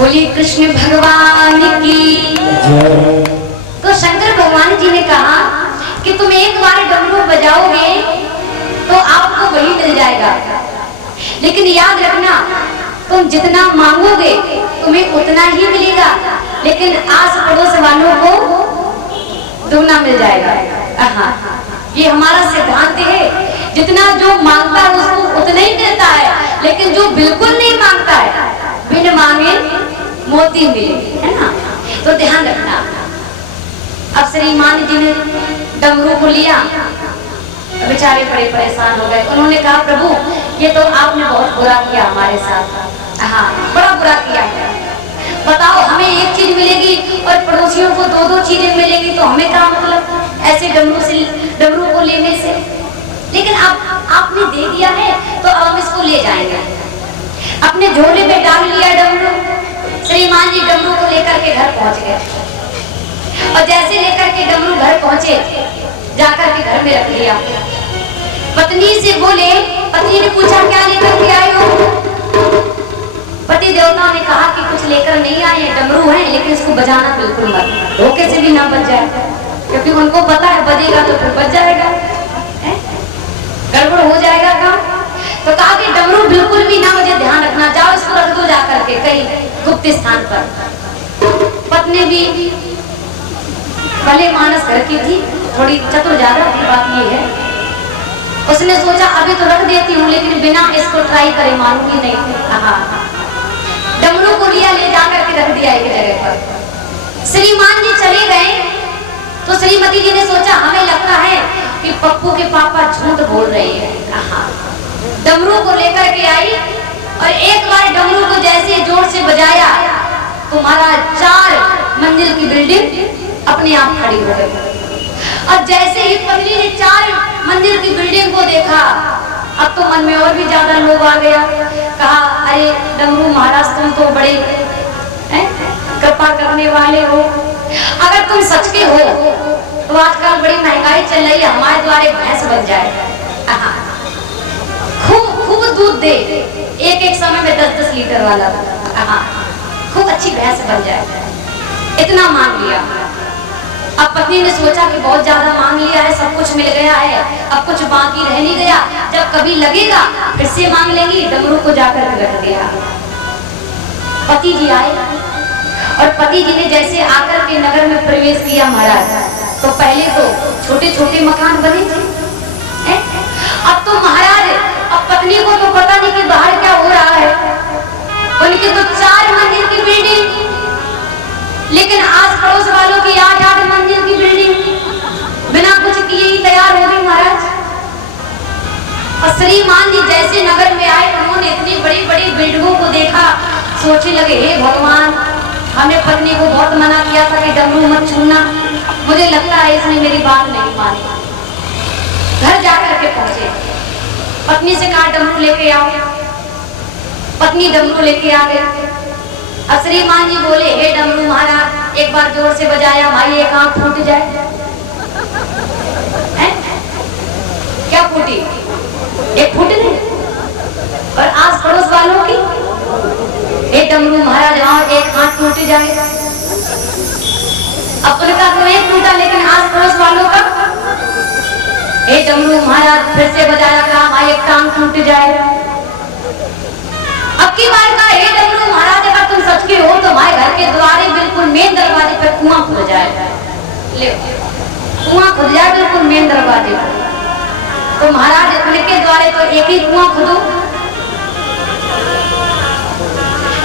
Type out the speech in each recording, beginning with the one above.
बोलिए कृष्ण भगवान की। तो शंकर भगवान जी ने कहा कि तुम एक बार डमरू बजाओगे तो आपको वही मिल जाएगा, लेकिन याद रखना तुम जितना मांगोगे तुम्हें उतना ही मिलेगा, लेकिन आस पड़ोस वालों को दुगना मिल जाएगा। हाँ, ये हमारा सिद्धांत है। जितना जो मांगता है उसको उतना ही मिलता है, लेकिन जो बिल्कुल नहीं मांगता है बिन मांगे मोती मिले, है ना। तो ध्यान रखना। अब श्रीमान जी ने डमरू को लिया, बेचारे बड़े परेशान हो गए। उन्होंने कहा प्रभु ये तो आपने बहुत बुरा किया हमारे साथ। हाँ, बड़ा बुरा किया है। बताओ हमें एक चीज मिलेगी और पड़ोसियों को दो दो चीजें मिलेगी, तो हमें क्या मतलब ऐसे डमरू को लेने से। लेकिन आपने दे दिया है तो अब हम इसको ले जाएंगे। अपने झोले में डाल लिया डमरू। श्रीमान जी डमरू को लेकर के घर पहुंच गए, और जैसे लेकर के डमरू घर पहुंचे, जाकर के घर में रख लिया। पत्नी से बोले, पत्नी ने पूछा क्या लेकर के आए हो? पति देवता ने कहा कि कुछ लेकर नहीं आए, डमरू है, लेकिन इसको बजाना बिल्कुल मत, धोखे से भी ना बज जाए, क्योंकि उनको पता है बजेगा तो फिर बज जाएगा, गड़बड़ हो जाएगा काम। तो कहा कि डमरू बिल्कुल भी ना बजे, ध्यान रखना, जाओ इसको रख दो जाकर के कहीं गुप्त स्थान पर। पत्नी भी भले मानस घर की थी, थोड़ी चतुर ज्यादा थी। बात ये है, उसने सोचा अभी तो रख देती हूँ, लेकिन बिना इसको ट्राई करे मानूंगी नहीं। डमरू को लिया, ले जाकर के रख दिया एक जगह पर। श्रीमान जी चले गए तो श्रीमती जी ने सोचा हमें लगता है कि पप्पू के पापा झूठ बोल रहे हैं। डमरू को लेकर के आई और एक बार डमरू को जैसे जोर से बजाया तो महाराज 4 मंजिल की बिल्डिंग अपने आप खड़ी हो गई। और जैसे ही पत्नी ने 4 मंजिल की बिल्डिंग को देखा, अब तो मन में और भी ज्यादा लोभ आ गया। कहा अरे डमरू महाराज तुम तो बड़े कृपा करने वाले हो, अगर तुम सच के हो तो आजकल बड़ी महंगाई चल रही है, हमारे द्वारे भैंस बन जाए, खूब दूध दे, एक समय में 10-10 लीटर वाला, खूब अच्छी भैंस बन जाए। इतना मांग लिया। अब पत्नी ने सोचा कि बहुत ज्यादा मांग लिया है, सब कुछ मिल गया है, अब कुछ बाकी रह नहीं गया, जब कभी लगेगा फिर से मांग लेंगी। डमरू को जाकर रख दिया। पति जी आए और पति जी ने जैसे आकर के नगर में प्रवेश किया महाराज, तो पहले तो छोटे छोटे मकान बने थे, अब तो महाराज अब पत्नी को तो पता नहीं कि बाहर क्या हो रहा है। उनकी तो 4 मंजिल की बिल्डिंग, लेकिन आस पड़ोस वालों की 8-8 मंजिल की बिल्डिंग बिना कुछ किए ही तैयार हो गई महाराज। और श्रीमान जी जैसे नगर में आए, उन्होंने इतनी बड़ी बड़ी बिल्डिंगों को देखा, सोचने लगे हे भगवान, हमने पत्नी को बहुत मना किया था कि डमरू मत छूना, मुझे लगता है इसने मेरी बात नहीं मानी। घर जाकर के पहुंचे, पत्नी से कहा डमरू लेके आओ। पत्नी डमरू लेके आ गई। अब श्रीमान जी बोले हे डमरू महाराज एक बार जोर से बजाया, भाई एक आंख फूट जाए। क्या फूटी? एक फूट नहीं, और आस पड़ोस वालों की हे डमरू महाराज हाँ एक हाथ टूट जाए। अपने का तो एक टूटा, लेकिन आस पड़ोस वालों का हे डमरू महाराज फिर से बजाया, कहा भाई एक टांग टूट जाए। अब की बार का हे डमरू महाराज अगर तुम सच के हो तो हमारे घर के द्वारे बिल्कुल मेन दरवाजे पर कुआं खुद जाए, ले कुआं खुद जाए बिल्कुल मेन दरवाजे पर। तो महाराज उनके द्वारे तो एक ही कुआं खुदो,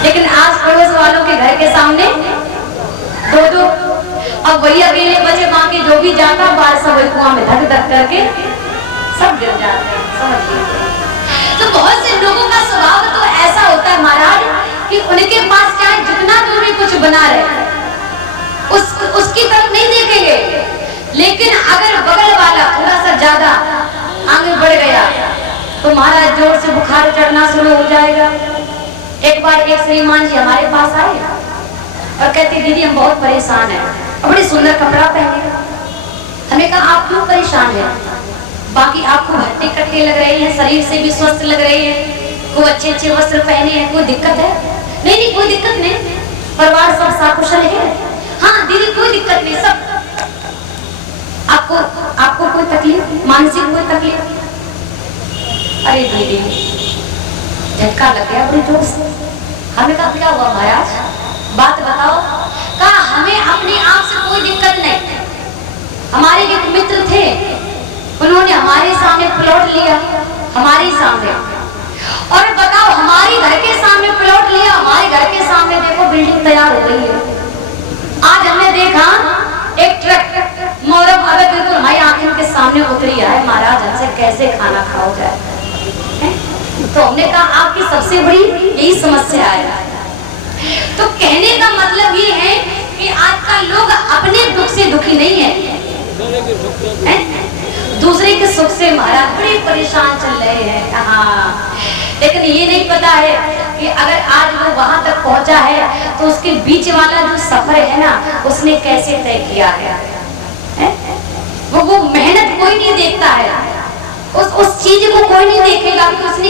लेकिन आस पड़ोस वालों के घर के सामने 2-2। अब वही अकेले बचे, बाकी जो भी जाता बाहर सब वही कुआं में धक धक करके सब गिर जाते हैं, समझिए। तो बहुत से लोगों का स्वभाव तो ऐसा होता है महाराज कि उनके पास चाहे जितना जो भी कुछ बना रहे उसकी तरफ नहीं देखेंगे, लेकिन अगर बगल वाला थोड़ा सा ज्यादा आगे बढ़ गया तो महाराज जोर से बुखार चढ़ना शुरू हो जाएगा। एक बार एक श्रीमान जी हमारे पास आए और कहते दीदी हम बहुत परेशान हैं, और बड़ी सुंदर कपड़ा पहने। हमें कहा आप क्यों परेशान हैं? बाकी आपको हट्टे कट्टे लग रहे हैं, शरीर से भी स्वस्थ लग रहे हैं, खूब अच्छे अच्छे वस्त्र पहने हैं, कोई दिक्कत है? नहीं कोई दिक्कत नहीं। परिवार सब सकुशल है? हाँ दीदी कोई दिक्कत नहीं, सब आपको कोई तकलीफ, मानसिक कोई तकलीफ? अरे दीदी झटका लग गया बड़ी जोर से। हमें कहा क्या हुआ महाराज, बात बताओ। कहा हमें अपने आप से कोई दिक्कत नहीं। हमारे एक मित्र थे, उन्होंने हमारे सामने प्लॉट लिया, हमारे सामने, और बताओ हमारे घर के सामने प्लॉट लिया, हमारे घर के सामने देखो बिल्डिंग तैयार हो गई है। आज हमने देखा एक ट्रक मोरब अबे बिल्कुल हमारी आंखों के सामने उतरी है। महाराज हमसे कैसे खाना खाओ जाए? तो हमने कहा आपकी सबसे बड़ी यही समस्या है। तो कहने का मतलब ये है कि आजकल लोग अपने दुख से दुखी नहीं है, दूसरे के सुख से महाराज बड़े परेशान चल रहे हैं। हाँ, लेकिन ये नहीं पता है कि अगर आज वो वहां तक पहुंचा है तो उसके बीच वाला जो सफर है ना, उसने कैसे तय किया है? वो मेहनत कोई नहीं देखता है, उस चीज को कोई नहीं देखेगा कि उसने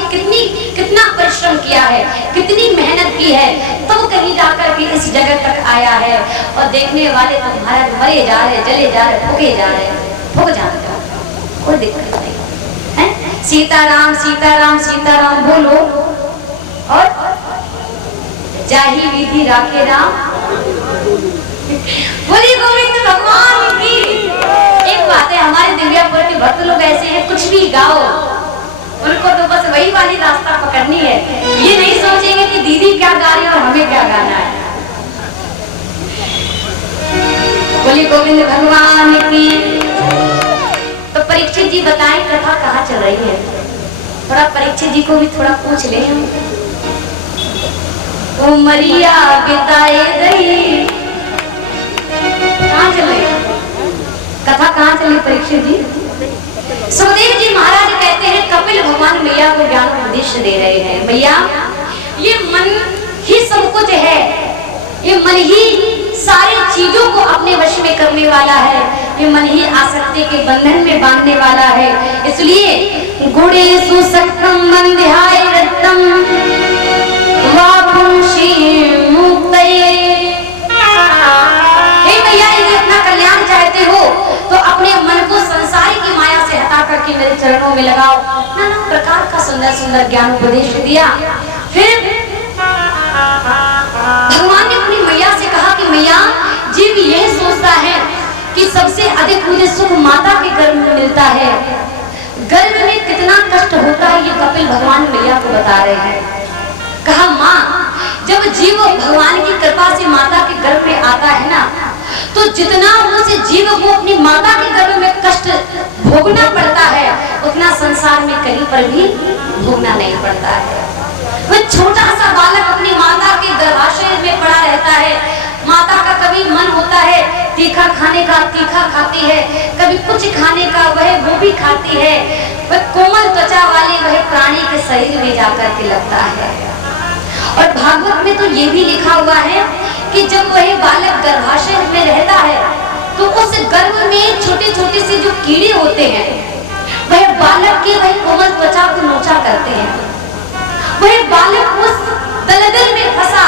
कितना परिश्रम किया है, कितनी मेहनत की है, तो कहीं जाकर के इस जगह तक आया है। और देखने वाले तो महाराज मरे जा रहे, जले जा रहे, फूके जा रहे, फूक जाते, कोई दिक्कत नहीं है। सीताराम सीताराम सीताराम बोलो और जाही विधि राखे राम, बोली गोविंद भगवान की। एक बात है, हमारे दिव्यापुर के भक्त लोग ऐसे हैं, कुछ भी गाओ उनको तो बस वही वाली रास्ता पकड़नी है, ये नहीं सोचेंगे कि दीदी क्या गा रही है और हमें क्या गाना है। बोली गोविंद भगवान की। तो परीक्षित जी बताएं कथा कहाँ चल रही है? थोड़ा परीक्षित जी को भी थोड़ा पूछ ले हम। उमरिया बिताए गई, कहाँ चल रही कथा, कहाँ चली परीक्षित जी? सुखदेव जी महाराज कहते हैं कपिल भगवान मैया को ज्ञान उपदेश दे रहे हैं। मैया ये मन ही सब कुछ है, ये मन ही सारी चीजों को अपने वश में करने वाला है, ये मन ही आसक्ति के बंधन में बांधने वाला है। इसलिए गुणेषु सक्तम बंध्याय रत्तम वापुंषि मुक्तये। हे मैया यदि अपना कल्याण चाहते हो तो अपने मन को संसार की माया से हटा करके मेरे चरणों में लगाओ। नाना प्रकार का सुंदर सुंदर ज्ञान उपदेश दिया। फिर भगवान ने अपनी मैया से कहा कि मैया जीव यह सोचता है कि सबसे अधिक मुझे सुख माता के गर्भ में मिलता है, गर्भ में कितना कष्ट होता है ये कपिल भगवान मैया को बता रहे हैं। कहा माँ जब जीव भगवान की कृपा से माता के गर्भ में आता है ना, तो जितना उस जीव को अपनी माता के गर्भ में कष्ट भोगना पड़ता है उतना संसार में कहीं पर भी भोगना नहीं पड़ता है। वह छोटा सा बालक अपनी माता के गर्भाशय में पड़ा रहता है, माता का कभी मन होता है तीखा खाने का, तीखा खाती है, कभी कुछ खाने का वह वो भी खाती है। वह कोमल त्वचा वाले वह प्राणी के शरीर में जाकर के लगता है। और भागवत में तो ये भी लिखा हुआ है कि जब वह बालक गर्भाशय में रहता है तो उस गर्भ में छोटे छोटे से जो कीड़े होते हैं वह बालक के वह कोमल त्वचा को नोचा करते हैं। वह बालक उस दलदल में फंसा,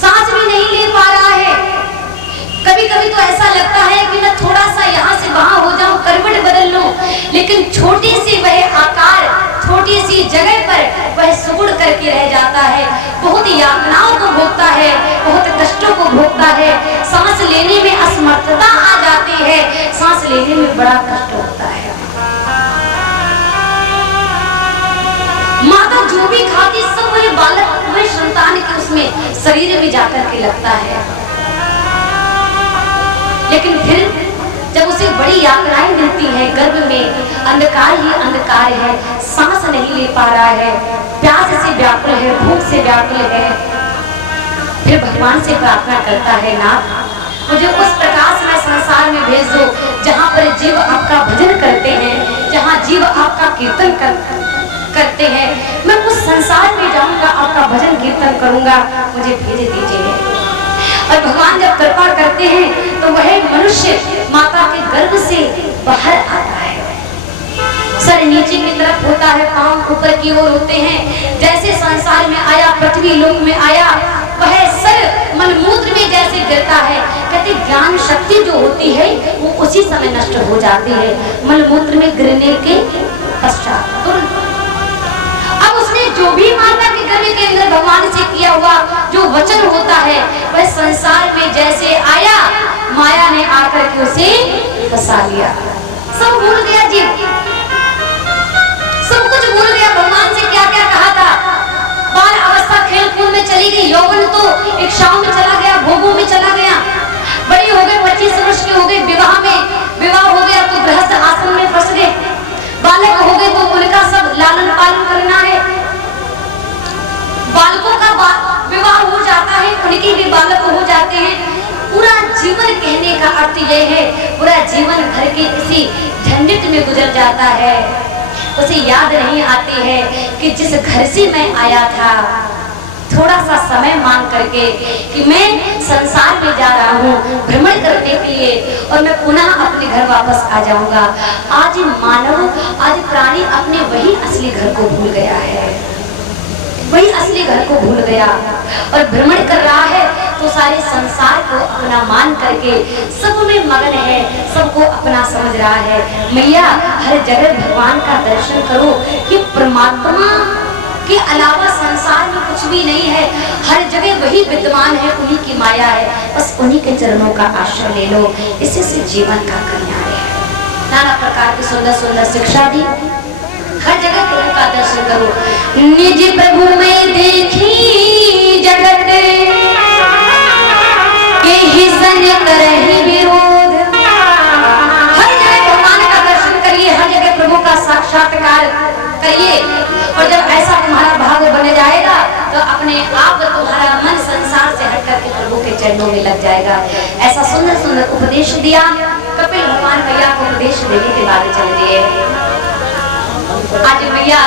सांस भी नहीं ले पा रहा है। कभी कभी तो ऐसा लगता है कि मैं थोड़ा सा यहाँ से वहां हो जाऊं, करवट बदल लूं, लेकिन छोटी सी वह आकार, छोटी सी जगह पर वह सुगड़ करके रह जाता है। बहुत यातनाओं को भोगता है, बहुत कष्टों को भोगता है, सांस लेने में असमर्थता आ जाती है, सांस लेने में बड़ा कष्ट होता है। माता जो भी खाती सब वही बालक, वही संतान के उसमें शरीर में जाकर के लगता है। लेकिन फिर जब उसे बड़ी यातनाएं मिलती है, गर्भ में अंधकार ही अंधकार है, सांस नहीं ले पा रहा है, प्यास से व्याकुल है, भूख से व्याकुल है, फिर भगवान से प्रार्थना करता है नाथ मुझे उस प्रकाश में संसार में भेज दो जहाँ पर जीव आपका भजन करते हैं, जहाँ जीव आपका कीर्तन करते हैं, मैं उस संसार में जाऊंगा, आपका भजन कीर्तन करूंगा, मुझे भेज दीजिए। और भगवान जब कृपा करते हैं तो वह मनुष्य माता के गर्भ से बाहर आता है। सर नीचे की तरफ होता है, पांव ऊपर की ओर होते हैं। जैसे संसार में आया, पृथ्वी लोक में आया, वह सर माया ने आकर के उसे फंसा लिया। सब भूल गया जीव, सब कुछ भूल गया। भगवान से क्या क्या कहा था। बाल अवस्था खेल कूद में चली गई, यौवन तो एक शाम में चला गया, भोगों में चला गया। बड़ी हो गए, 25 वर्ष की हो गई, विवाह हो गया तो गृहस्थ आश्रम में फंस गए। बालक हो गए तो उनका सब लालन पालन करना है। बालकों का विवाह हो जाता है, उनके भी बालक हो जाते हैं। पूरा जीवन कहने का अर्थ यह है, पूरा जीवन घर के इसी झंझट में गुजर जाता है। उसे याद नहीं आती है कि जिस घर से मैं आया था, थोड़ा सा समय मांग करके कि मैं संसार में जा रहा हूँ भ्रमण करने के लिए और मैं पुनः अपने घर वापस आ जाऊंगा। आज मानव, आज प्राणी अपने वही असली घर को भूल गया है, वही असली घर को भूल गया और भ्रमण कर रहा है तो सारे संसार को अपना मान करके सब में मगन है, सबको अपना समझ रहा है। मैया हर जगह भगवान का दर्शन करो, ये परमात्मा के अलावा संसार में कुछ भी नहीं है, हर जगह वही विद्यमान है, उन्हीं की माया है, बस उन्हीं के चरणों का आश्रय ले लो, इसी से जीवन का कल्याण है। नाना प्रकार की सुंदर सुंदर शिक्षा दी, हर जगह प्रभु का दर्शन करो। निज प्रभु में देखी जगत के ही सन करहि विरोध। हर जगह भगवान का दर्शन करिए, हर जगह प्रभु का साक्षात्कार करिए और जब ऐसा तुम्हारा भाग्य बन जाएगा तो अपने आप तुम्हारा मन संसार से हट करके प्रभु के चरणों में लग जाएगा। ऐसा सुंदर सुंदर उपदेश दिया। कपिल भगवान मैया को उपदेश देने के बाद चल दिए। आज मैया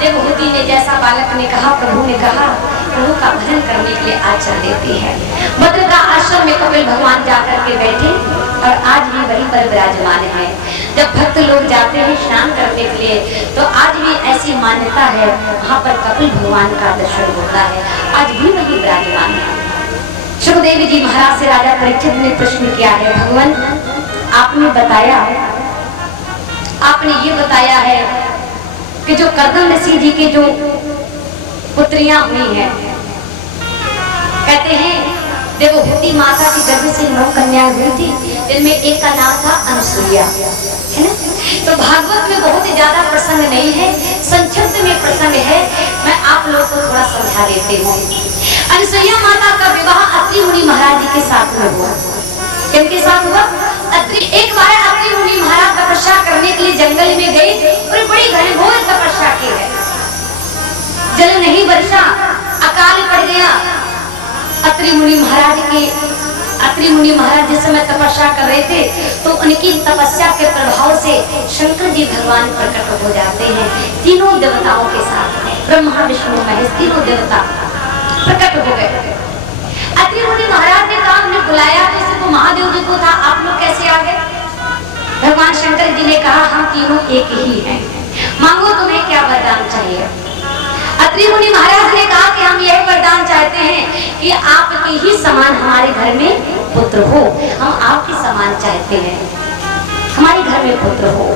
देवहूति ने जैसा बालक ने कहा, प्रभु ने कहा, प्रभु का भजन करने के लिए आज चल देती है। भद्रका आश्रम में कपिल भगवान जाकर के बैठे और आज भी वहीं पर विराजमान है। जब भक्त लोग जाते हैं स्नान करने के लिए तो आज भी ऐसी मान्यता है, वहाँ पर कपिल भगवान का दर्शन होता है, आज भी वही विराजमान है। सुखदेव जी महाराज से राजा परीक्षित ने प्रश्न किया है, भगवान आपने बताया, आपने ये बताया है कि जो कर्दम ऋषि जी की जो पुत्रियां हुई हैं, कहते हैं देवहूति माता की गर्भ से 9 कन्या हुई थी, जिनमें एक का नाम था अनुसुईया, है ना। तो भागवत में बहुत ही ज्यादा प्रसंग नहीं है, संक्षिप्त में प्रसंग है, मैं आप लोगों को थोड़ा समझा देती हूँ। अनुसुईया माता का विवाह अत्रि मुनि महाराज जी के साथ में हुआ। किनके साथ हुआ? एक बार अत्रि मुनि महाराज तपस्या करने के लिए जंगल में गए और बड़ी घनघोर तपस्या की है, जल नहीं वर्षा, अकाल पड़ गया। अत्रि मुनि महाराज जिस समय तपस्या कर रहे थे तो उनकी तपस्या के प्रभाव से शंकर जी भगवान प्रकट हो जाते हैं, तीनों देवताओं के साथ में, ब्रह्मा विष्णु महेश तीनों देवता प्रकट हो गए। अत्रि मुनि महाराज ने कहा, हमने बुलाया तो सिर्फ महादेव जी को था, आप लोग कैसे आ गए? भगवान शंकर जी ने कहा, हम तीनों एक ही हैं, मांगो तुम्हें क्या वरदान चाहिए। अत्रि मुनि महाराज ने कहा कि हम यह वरदान चाहते हैं कि आपके ही समान हमारे घर में पुत्र हो, हम आपके समान चाहते हैं, हमारे घर में पुत्र हो।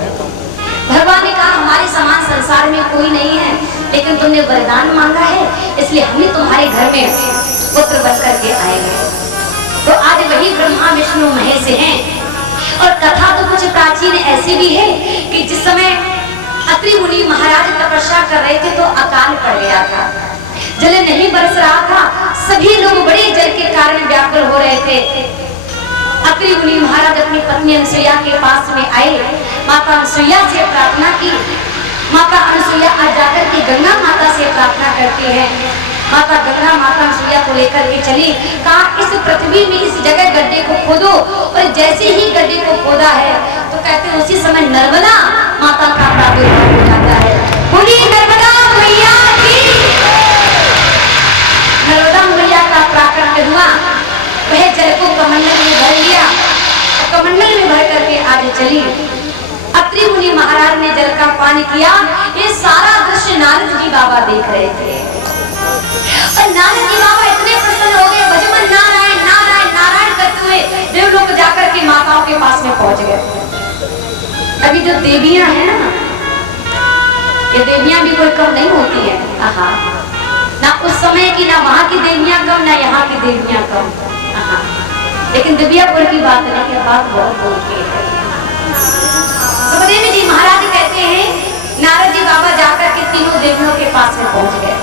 भगवान ने कहा, हमारे समान संसार में कोई नहीं है, लेकिन तुमने वरदान मांगा है, इसलिए हम ही तुम्हारे घर में पुत्र बन करके आएंगे। तो आज वही ब्रह्मा विष्णु महेश हैं। और कथा तो कुछ प्राचीन ऐसी भी है कि जिस समय अत्रि मुनि महाराज तपस्या कर रहे थे तो अकाल पड़ गया था, जल नहीं बरस रहा था, सभी लोग बड़े जल के कारण व्याकुल हो रहे थे। अत्रि मुनि महाराज अपनी पत्नी अनुसुईया के पास में आए, माता अनुसुईया से प्रार्थना की। माता अनुसुईया आज जाकर के गंगा माता से प्रार्थना करती है। माता गंगा माता अनुसुईया को लेकर के चली, कहा इस पृथ्वी में इस जगह गड्ढे को खोदो, और जैसे ही गड्ढे को खोदा है तो कहते हैं उसी समय नर्मदा माता का प्रादुर्भाव हो जाता है। बोली नर्मदा मैया की। नर्मदा मैया का प्राकट्य हुआ, वह जल को कमंडल में भर लिया, कमंडल में भर करके आगे चली। अत्रि मुनि महाराज ने जल का पान किया। ये सारा दृश्य नारद जी बाबा देख रहे थे और नारद जी बाबा इतने प्रसन्न हो गए, भजमन नारायण नारायण नारायण करते हुए देवलोक जाकर के माताओं के पास में पहुंच गए। अभी जो देवियां हैं ना, ये देवियां भी कोई कम नहीं होती है, ना उस समय की, ना वहां की देवियां कम, ना यहाँ की देवियां कम। लेकिन लेकिन दिव्यापुर की बात नहीं है, बात बहुत दूर की है। सुखदेव जी महाराज कहते हैं नारद जी बाबा जाकर के तीनों देवियों के पास में पहुंच गए।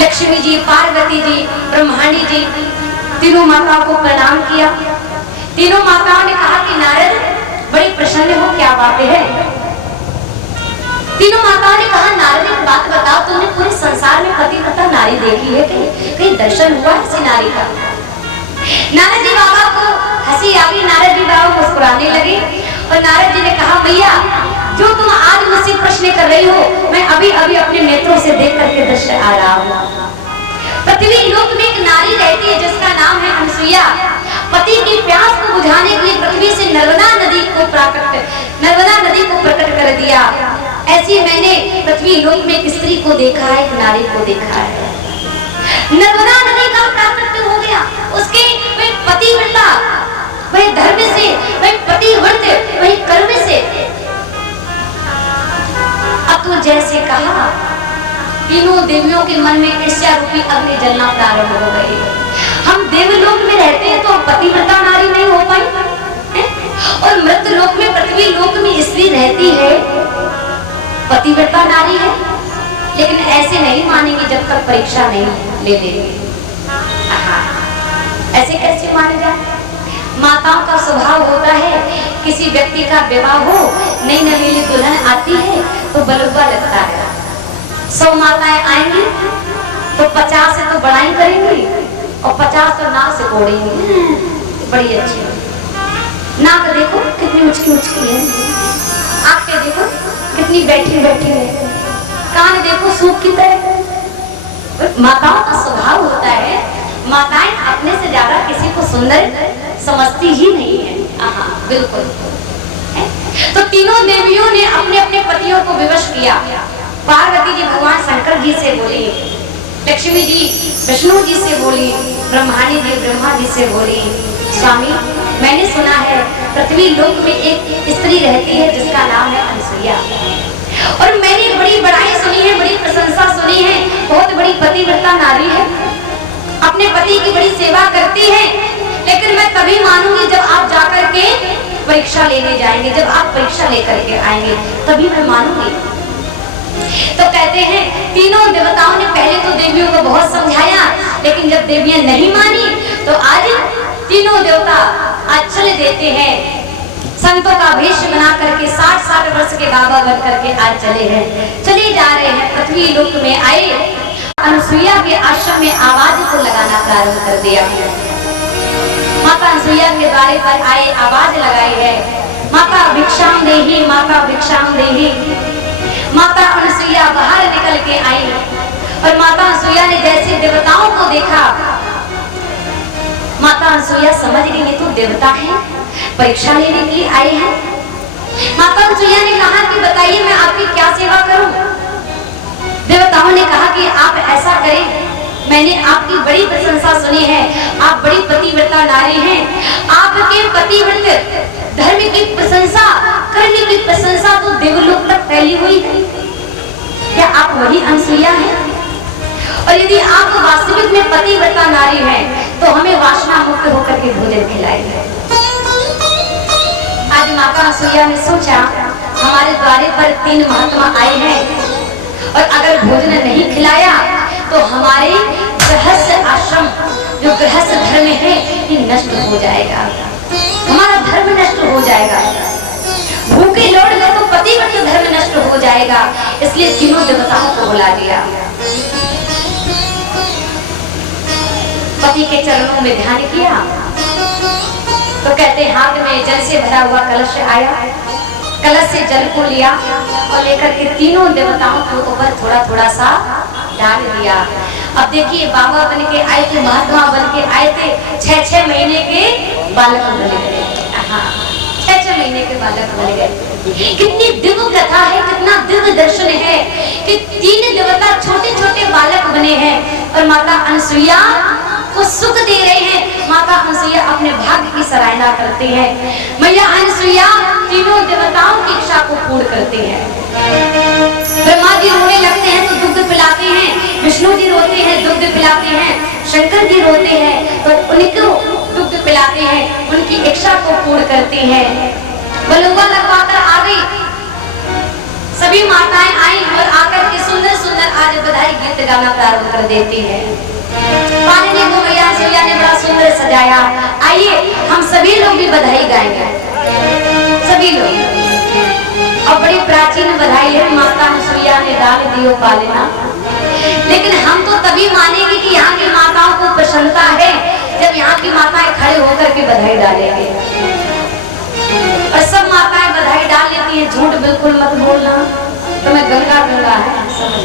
लक्ष्मी जी, पार्वती जी, ब्रह्माणी जी, तीनों माताओं को प्रणाम किया। तीनों माताओं ने कहा कि नारद बड़ी प्रसन्न हो, क्या बातें हैं? तीनों माताओं ने कहा नारद एक बात बताओ, तुमने पूरे संसार में पतिव्रता नारी देखी है? कहीं दर्शन हुआ है किसी नारी का? नारद जी बाबा को हंसी आ गई, नारद जी बाबा मुस्कुराने लगे और नारद जी ने कहा भैया जो तुम आज मुझसे प्रश्न कर रही हो मैं अभी अभी अपने नेत्रों से देख करके दृश्य आ रहा हूँ। पृथ्वी लोक में एक नारी रहती है जिसका नाम है अनसुईया। पति की प्यास को बुझाने के लिए पृथ्वी से नर्मदा नदी को प्रकट कर दिया। ऐसी मैंने पृथ्वी लोक में एक स्त्री को देखा है, एक नारी को देखा है। नर्मदा नदी का प्राकट्य हो गया, उसके वह पतिव्रता, वह धर्म से, वह पतिव्रत, वह कर्म से। अब तो जैसे कहा तीनों देवियों के मन में ईर्ष्या रूपी अग्नि जलना प्रारंभ हो गई। हम देवलोक में रहते हैं तो पतिव्रता नारी नहीं हो पाई और मृत लोक में, पृथ्वी लोक में स्त्री रहती है, पतिव्रता नारी है, लेकिन ऐसे नहीं मानेंगे जब तक परीक्षा नहीं ले लेंगे। ऐसे कैसे माने जाए? माताओं का स्वभाव होता है किसी व्यक्ति का विवाह हो, नई नवेली दुल्हन आती है तो बलुआ लगता है। 100 माताएं आएंगी तो 50 से तो बड़ाई करेंगी और 50 तो नाक से कोड़ेंगी, बड़ी अच्छी। नाक देखो कितनी उचकी उचकी है, आंखें देखो कितनी बैठी बैठी है, कान देखो सूप की तरह। माताओं का स्वभाव होता है, माताएं अपने से ज्यादा किसी को सुंदर समझती ही नहीं है। बिल्कुल। तो तीनों देवियों ने अपने अपने पतियों को विवश किया। पार्वती जी भगवान शंकर जी से बोली, लक्ष्मी जी विष्णु जी से बोली, ब्रह्माणी जी ब्रह्मा जी से बोली, स्वामी मैंने सुना है पृथ्वी लोक में एक स्त्री रहती है जिसका नाम है अनसुईया, और मैंने बड़ी बड़ाई सुनी है, बड़ी प्रशंसा सुनी है, बहुत बड़ी पतिव्रता नारी है, अपने पति की बड़ी सेवा करती है। लेकिन मैं तभी मानूंगी जब आप जाकर के परीक्षा लेने जाएंगे, जब आप परीक्षा लेकर के आएंगे तभी मैं मानूंगी। तो कहते हैं तीनों देवताओं ने पहले तो देवियों को बहुत समझाया, लेकिन जब देवियां नहीं मानी तो आज तीनों देवता आज चले देते हैं, संतों का वेश बना करके 60-60 वर्ष के बाबा बन करके आज चले हैं, चले जा रहे हैं। पृथ्वी लोक में आए, अनसुईया के आश्रम में आवाज को लगाना प्रारंभ कर दिया। माता अनसुईया के द्वारे पर आए, आवाज लगाई है, माता भिक्षाम देहि, माता भिक्षाम देहि। माता अनसुईया बाहर निकल के आई और माता अनसुईया ने जैसे देवताओं को देखा, माता अनसुईया समझ गई ये तो देवता है, परीक्षा लेने के लिए आए हैं। माता अनसुईया ने कहा कि बताइए मैं आपकी क्या सेवा करूं? देवताओं ने कहा कि आप ऐसा करें, मैंने आपकी बड़ी प्रशंसा सुनी है, आप बड़ी पतिव्रता नारी हैं, आपके पतिव्रत धर्म की प्रशंसा, कर्म की प्रशंसा तो देवलोक तक फैली हुई है। क्या आप वही अनसुईया हैं? और यदि आप वास्तविक में पतिव्रता नारी हैं तो हमें वासना मुक्त होकर के भोजन खिलाइए। आज माता अनसुईया ने सोचा हमारे द्वारे पर 3 महात्मा आए हैं और अगर भोजन नहीं खिलाया तो हमारे गृहस्थ आश्रम जो गृहस्थ धर्म है ये नष्ट हो जाएगा, हमारा धर्म नष्ट हो जाएगा, भूखे लौट गए तो पतिव्रत धर्म नष्ट हो जाएगा। इसलिए तीनों देवताओं को बुला लिया, पति के चरणों में ध्यान किया तो कहते हाथ में जल से भरा हुआ कलश आया, कलश से जल को लिया और लेकर के तीनों देवताओं के ऊपर थोड़ा थोड़ा सा डाल दिया। अब देखिए बाबा बन के आए थे, महात्मा बन के आए थे, 6-6 महीने के बालक बन गए। 6-6 महीने के बालक बन गए। कितनी दिव्य कथा है, कितना दिव्य दर्शन है कि 3 देवता छोटे छोटे बालक बने हैं और माता अनसुईया को सुख दे रहे हैं। माता अनसुईया अपने भाग्य की सराहना करते हैं। मैया अनसुईया तीनों देवताओं की इच्छा को पूर्ण करते हैं। ब्रह्मा जी रोने लगते हैं तो दुग्ध पिलाते हैं, विष्णु जी रोते हैं दुग्ध पिलाते हैं, शंकर जी रोते हैं तो उनको दुग्ध वर्षा को पूर्ण करती है। बलुआ लगवाकर आ गई, सभी माताएं आई और आकर के सुंदर सुंदर आज बधाई गीत गाना प्रारंभ कर देती है। पानी को मैया सुइया ने बड़ा सुंदर सजाया। आइए हम सभी लोग भी बधाई गाएंगे, सभी लोग। और बड़ी प्राचीन बधाई है, माता सुइया ने डाल दियो पालना। लेकिन हम तो तभी मानेंगे कि यहाँ की माताओं को प्रसन्नता है जब यहाँ की माताएं खड़े होकर के बधाई डालेंगे। और सब माताएं बधाई डाल लेती है, झूठ बिल्कुल मत बोलना, तुम्हें गंगा गंगा है समझ।